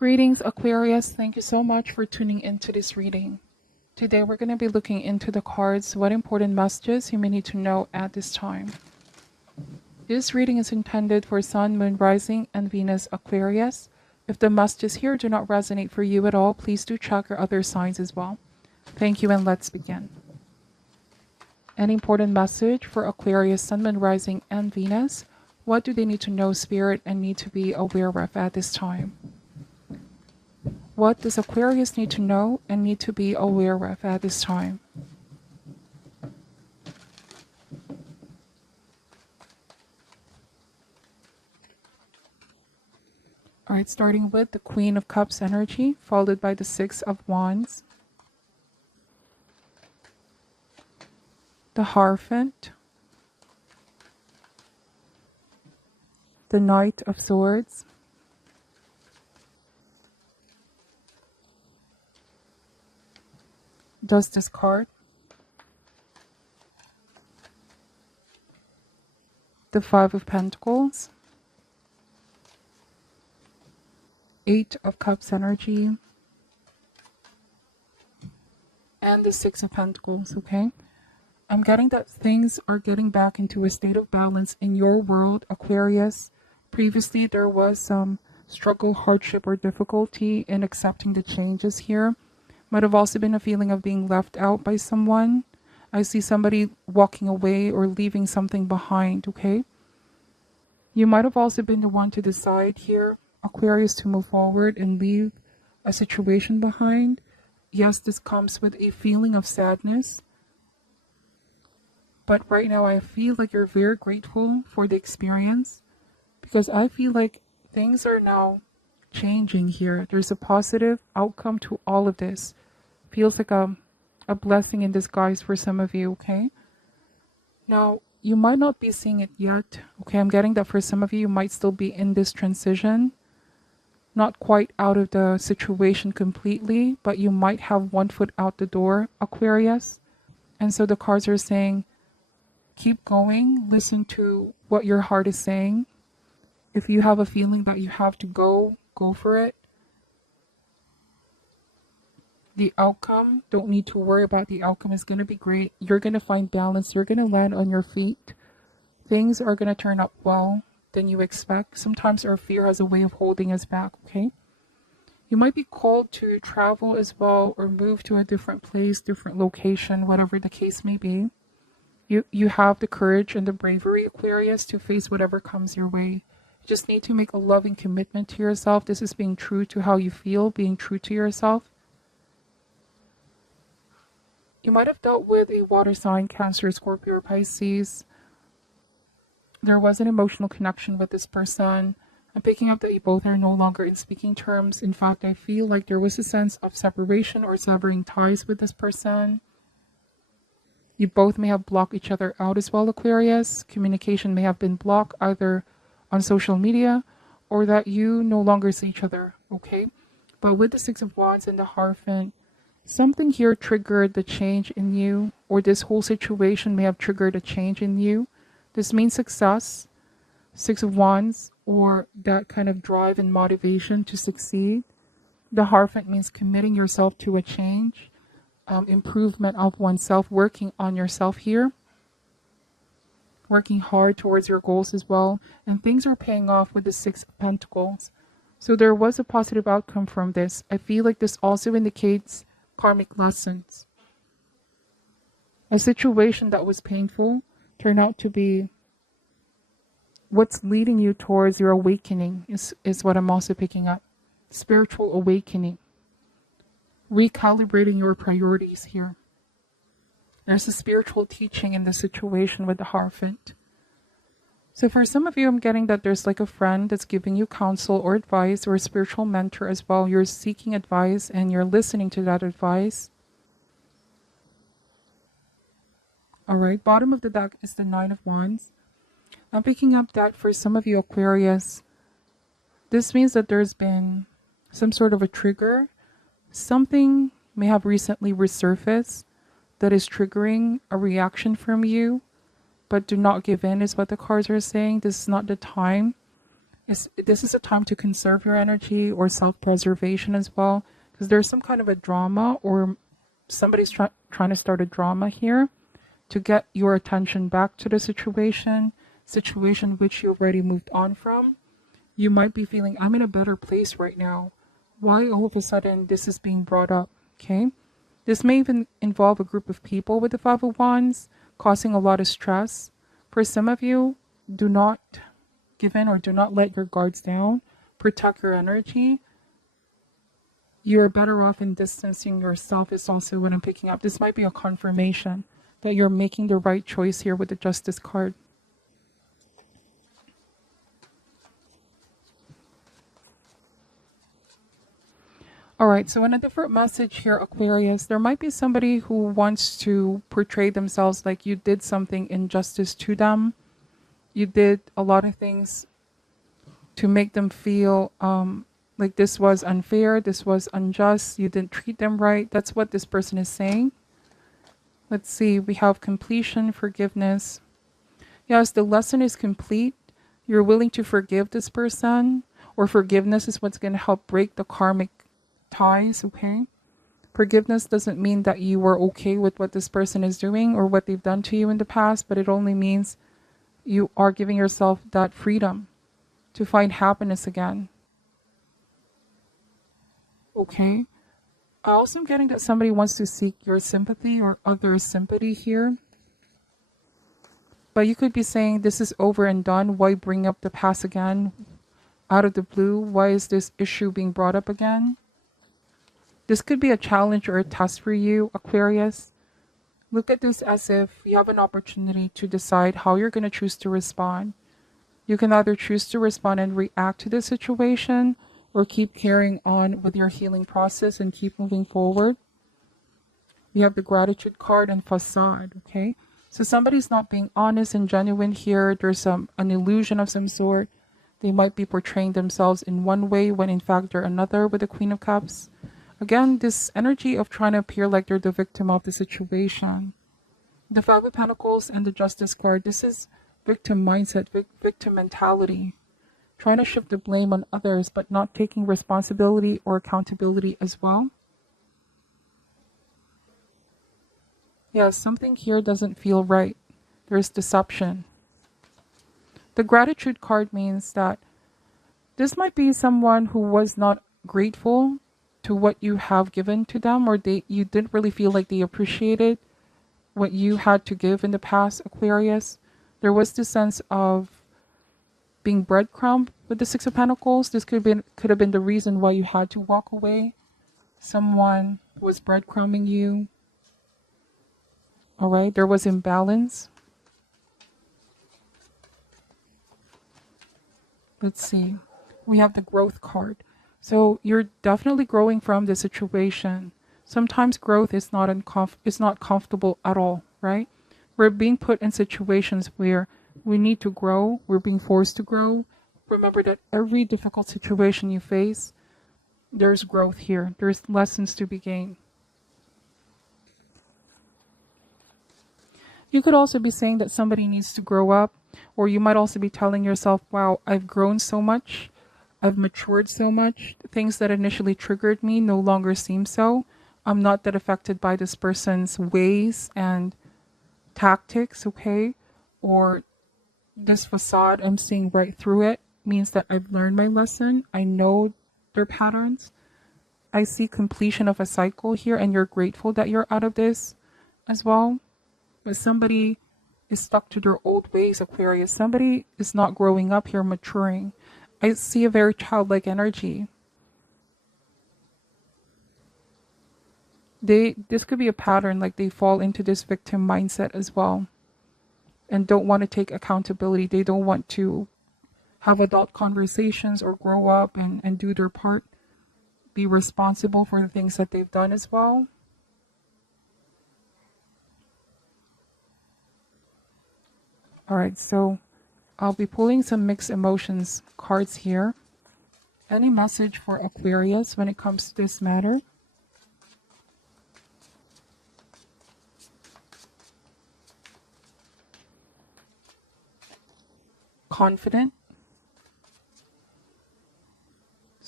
Greetings, Aquarius. Thank you so much for tuning into this reading. Today we're going to be looking into the cards, what important messages you may need to know at this time. This reading is intended for Sun, Moon, Rising, and Venus Aquarius. If the messages here do not resonate for you at all, please do check your other signs as well. Thank you, and let's begin. An important message for Aquarius, Sun, Moon, Rising, and Venus. What do they need to know, Spirit, and need to be aware of at this time? What does Aquarius need to know and need to be aware of at this time? Alright, starting with the Queen of Cups energy, followed by the Six of Wands, the Hierophant, the Knight of Swords, Justice card, the Five of Pentacles, Eight of Cups energy, and the Six of Pentacles, okay? I'm getting that things are getting back into a state of balance in your world, Aquarius. Previously, there was some struggle, hardship, or difficulty in accepting the changes here. Might have also been a feeling of being left out by someone. I see somebody walking away or leaving something behind, okay? You might have also been the one to decide here, Aquarius, to move forward and leave a situation behind. Yes, this comes with a feeling of sadness. But right now, I feel like you're very grateful for the experience because I feel like things are now changing here. There's a positive outcome to all of this. Feels like a blessing in disguise for some of you, okay? Now, you might not be seeing it yet, okay? I'm getting that for some of you might still be in this transition. Not quite out of the situation completely, but you might have one foot out the door, Aquarius. And so the cards are saying, keep going, listen to what your heart is saying. If you have a feeling that you have to go for it. The outcome, don't need to worry about the outcome, is going to be great. You're going to find balance. You're going to land on your feet. Things are going to turn out well than you expect. Sometimes our fear has a way of holding us back, okay? You might be called to travel as well or move to a different place, different location, whatever the case may be. You have the courage and the bravery, Aquarius, to face whatever comes your way. You just need to make a loving commitment to yourself. This is being true to how you feel, being true to yourself. You might have dealt with a water sign, Cancer, Scorpio, or Pisces. There was an emotional connection with this person. I'm picking up that you both are no longer in speaking terms. In fact, I feel like there was a sense of separation or severing ties with this person. You both may have blocked each other out as well, Aquarius. Communication may have been blocked either on social media or that you no longer see each other, okay? But with the Six of Wands and the Hierophant, something here triggered the change in you, or this whole situation may have triggered a change in you. This means success, Six of Wands, or that kind of drive and motivation to succeed. The Hierophant means committing yourself to a change, improvement of oneself, working on yourself here, working hard towards your goals as well. And things are paying off with the Six of Pentacles. So there was a positive outcome from this. I feel like this also indicates karmic lessons. A situation that was painful turned out to be what's leading you towards your awakening is what I'm also picking up. Spiritual awakening. Recalibrating your priorities here. There's a spiritual teaching in the situation with the Hierophant. So for some of you, I'm getting that there's like a friend that's giving you counsel or advice, or a spiritual mentor as well. You're seeking advice and you're listening to that advice. Alright, bottom of the deck is the Nine of Wands. I'm picking up that for some of you, Aquarius, this means that there's been some sort of a trigger. Something may have recently resurfaced that is triggering a reaction from you, but do not give in is what the cards are saying. This is not the time. This is a time to conserve your energy or self-preservation as well, because there's some kind of a drama, or somebody's trying to start a drama here to get your attention back to the situation which you already moved on from. You might be feeling, I'm in a better place right now. Why all of a sudden this is being brought up? Okay. This may even involve a group of people with the Five of Wands, causing a lot of stress. For some of you, do not give in or do not let your guards down. Protect your energy. You're better off in distancing yourself is also what I'm picking up. This might be a confirmation that you're making the right choice here with the Justice card. All right, so in a different message here, Aquarius, there might be somebody who wants to portray themselves like you did something injustice to them. You did a lot of things to make them feel like this was unfair, this was unjust, you didn't treat them right. That's what this person is saying. Let's see, we have completion, forgiveness. Yes, the lesson is complete. You're willing to forgive this person, or forgiveness is what's going to help break the karmic ties, okay? Forgiveness doesn't mean that you were okay with what this person is doing or what they've done to you in the past, but it only means you are giving yourself that freedom to find happiness again. Okay? I also am getting that somebody wants to seek your sympathy or others' sympathy here. But you could be saying this is over and done. Why bring up the past again? Out of the blue, why is this issue being brought up again? This could be a challenge or a test for you, Aquarius. Look at this as if you have an opportunity to decide how you're going to choose to respond. You can either choose to respond and react to the situation, or keep carrying on with your healing process and keep moving forward. We have the gratitude card and facade, okay? So somebody's not being honest and genuine here. There's an illusion of some sort. They might be portraying themselves in one way when in fact they're another with the Queen of Cups. Again, this energy of trying to appear like they're the victim of the situation. The Five of Pentacles and the Justice card, this is victim mindset, victim mentality. Trying to shift the blame on others, but not taking responsibility or accountability as well. Yes, something here doesn't feel right. There's deception. The gratitude card means that this might be someone who was not grateful to what you have given to them, or you didn't really feel like they appreciated what you had to give in the past, Aquarius. There was this sense of being breadcrumbed with the Six of Pentacles. This could have been the reason why you had to walk away. Someone was breadcrumbing you. All right, there was imbalance. Let's see. We have the growth card. So you're definitely growing from the situation. Sometimes growth is not comfortable at all, right? We're being put in situations where we need to grow. We're being forced to grow. Remember that every difficult situation you face, there's growth here. There's lessons to be gained. You could also be saying that somebody needs to grow up, or you might also be telling yourself, wow, I've grown so much. I've matured so much. Things that initially triggered me no longer seem so. I'm not that affected by this person's ways and tactics, okay? Or this facade, I'm seeing right through it, means that I've learned my lesson. I know their patterns. I see completion of a cycle here, and you're grateful that you're out of this as well. But somebody is stuck to their old ways, Aquarius. Somebody is not growing up here, maturing. I see a very childlike energy. This could be a pattern, like they fall into this victim mindset as well and don't want to take accountability. They don't want to have adult conversations or grow up and do their part, be responsible for the things that they've done as well. All right, so I'll be pulling some mixed emotions cards here. Any message for Aquarius when it comes to this matter? Confident.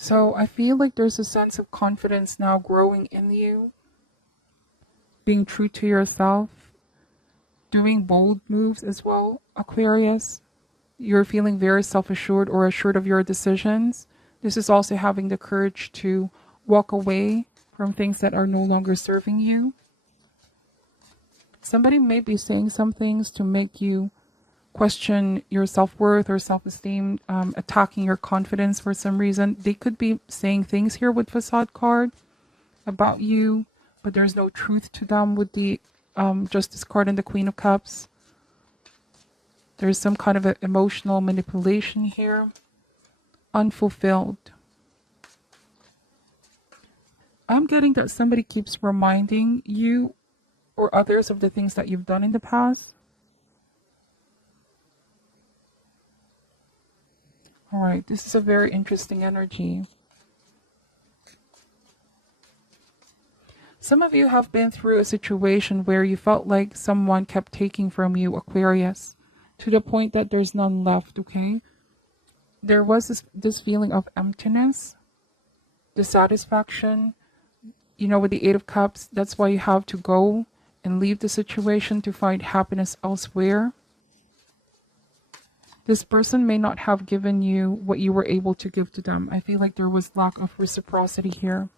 So I feel like there's a sense of confidence now growing in you, being true to yourself, doing bold moves as well, Aquarius. You're feeling very self-assured or assured of your decisions. This is also having the courage to walk away from things that are no longer serving you. Somebody may be saying some things to make you question your self-worth or self-esteem, attacking your confidence for some reason. They could be saying things here with facade card about you, but there's no truth to them with the Justice card and the Queen of Cups. There's some kind of emotional manipulation here. Unfulfilled. I'm getting that somebody keeps reminding you or others of the things that you've done in the past. All right, this is a very interesting energy. Some of you have been through a situation where you felt like someone kept taking from you, Aquarius, to the point that there's none left, okay? There was this feeling of emptiness, dissatisfaction. You know, with the Eight of Cups, that's why you have to go and leave the situation to find happiness elsewhere. This person may not have given you what you were able to give to them. I feel like there was lack of reciprocity here.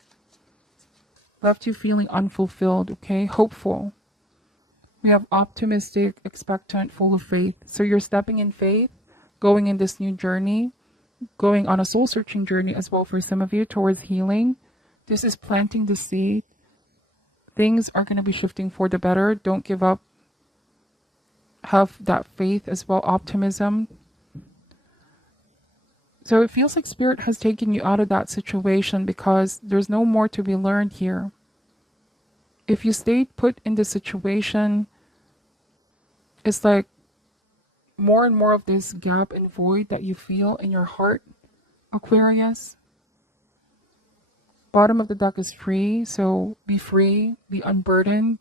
Left you feeling unfulfilled, okay? Hopeful. We have optimistic, expectant, full of faith. So you're stepping in faith, going in this new journey, going on a soul-searching journey as well for some of you towards healing. This is planting the seed. Things are going to be shifting for the better. Don't give up. Have that faith as well, optimism. So it feels like Spirit has taken you out of that situation because there's no more to be learned here. If you stayed put in the situation, it's like more and more of this gap and void that you feel in your heart, Aquarius. Bottom of the deck is free, so be free, be unburdened.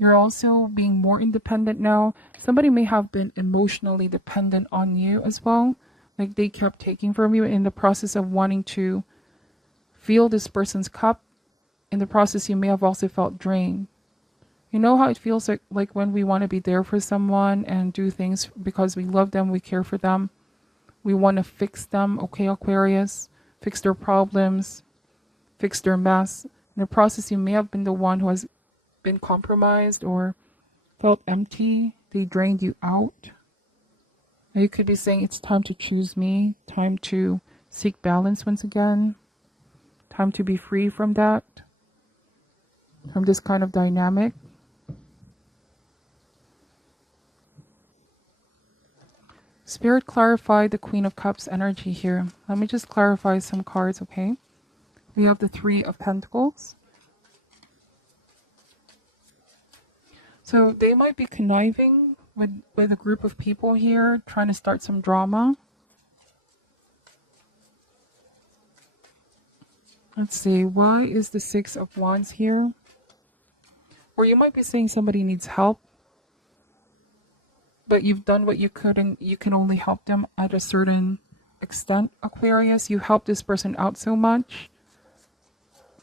You're also being more independent now. Somebody may have been emotionally dependent on you as well. Like they kept taking from you in the process of wanting to fill this person's cup. In the process, you may have also felt drained. You know how it feels like when we want to be there for someone and do things because we love them, we care for them. We want to fix them, okay, Aquarius? Fix their problems, fix their mess. In the process, you may have been the one who has been compromised or felt empty. They drained you out. Now you could be saying it's time to choose me, time to seek balance once again, time to be free from that, from this kind of dynamic. Spirit clarified the Queen of Cups energy here. Let me just clarify some cards, okay? We have the Three of Pentacles. So they might be conniving with a group of people here, trying to start some drama. Let's see, why is the Six of Wands here? Or you might be saying somebody needs help, but you've done what you could and you can only help them at a certain extent, Aquarius. You help this person out so much,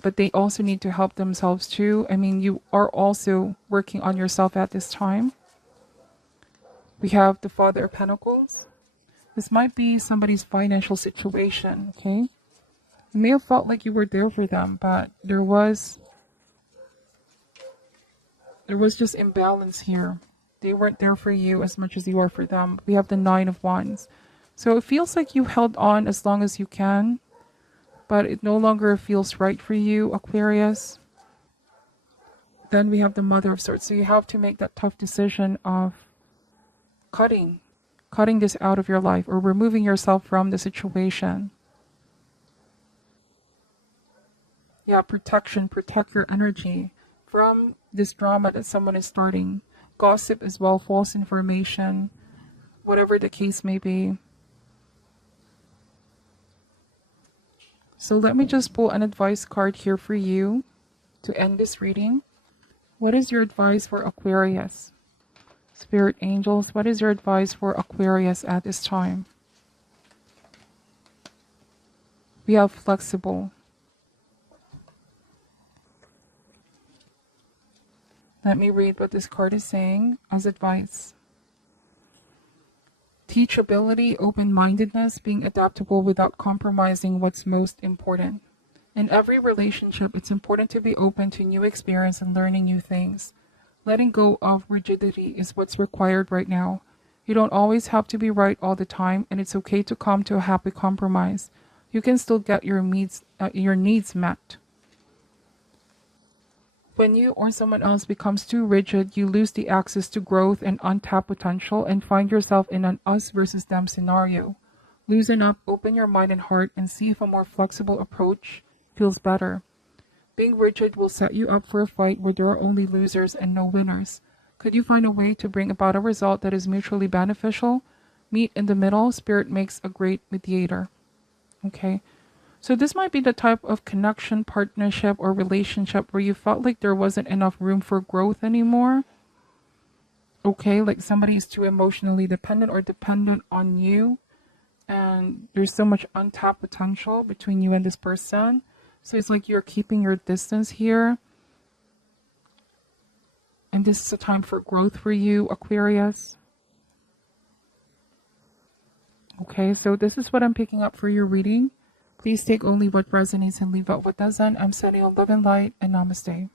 but they also need to help themselves too. I mean, you are also working on yourself at this time. We have the Father of Pentacles. This might be somebody's financial situation, okay? You may have felt like you were there for them, but there was just imbalance here. They weren't there for you as much as you are for them. We have the Nine of Wands. So it feels like you held on as long as you can, but it no longer feels right for you, Aquarius. Then we have the Mother of Swords. So you have to make that tough decision of cutting this out of your life or removing yourself from the situation. Yeah, protection, protect your energy from this drama that someone is starting. Gossip as well, false information, whatever the case may be. So let me just pull an advice card here for you to end this reading. What is your advice for Aquarius? Spirit angels, what is your advice for Aquarius at this time? We have flexible. Let me read what this card is saying as advice. Teachability, open-mindedness, being adaptable without compromising what's most important. In every relationship, it's important to be open to new experience and learning new things. Letting go of rigidity is what's required right now. You don't always have to be right all the time, and it's okay to come to a happy compromise. You can still get your needs met. When you or someone else becomes too rigid, you lose the access to growth and untapped potential and find yourself in an us versus them scenario. Loosen up, open your mind and heart, and see if a more flexible approach feels better. Being rigid will set you up for a fight where there are only losers and no winners. Could you find a way to bring about a result that is mutually beneficial? Meet in the middle. Spirit makes a great mediator. Okay. So this might be the type of connection, partnership, or relationship where you felt like there wasn't enough room for growth anymore. Okay, like somebody is too emotionally dependent or dependent on you. And there's so much untapped potential between you and this person. So it's like you're keeping your distance here. And this is a time for growth for you, Aquarius. Okay, so this is what I'm picking up for your reading. Please take only what resonates and leave out what doesn't. I'm sending you love and light, and namaste.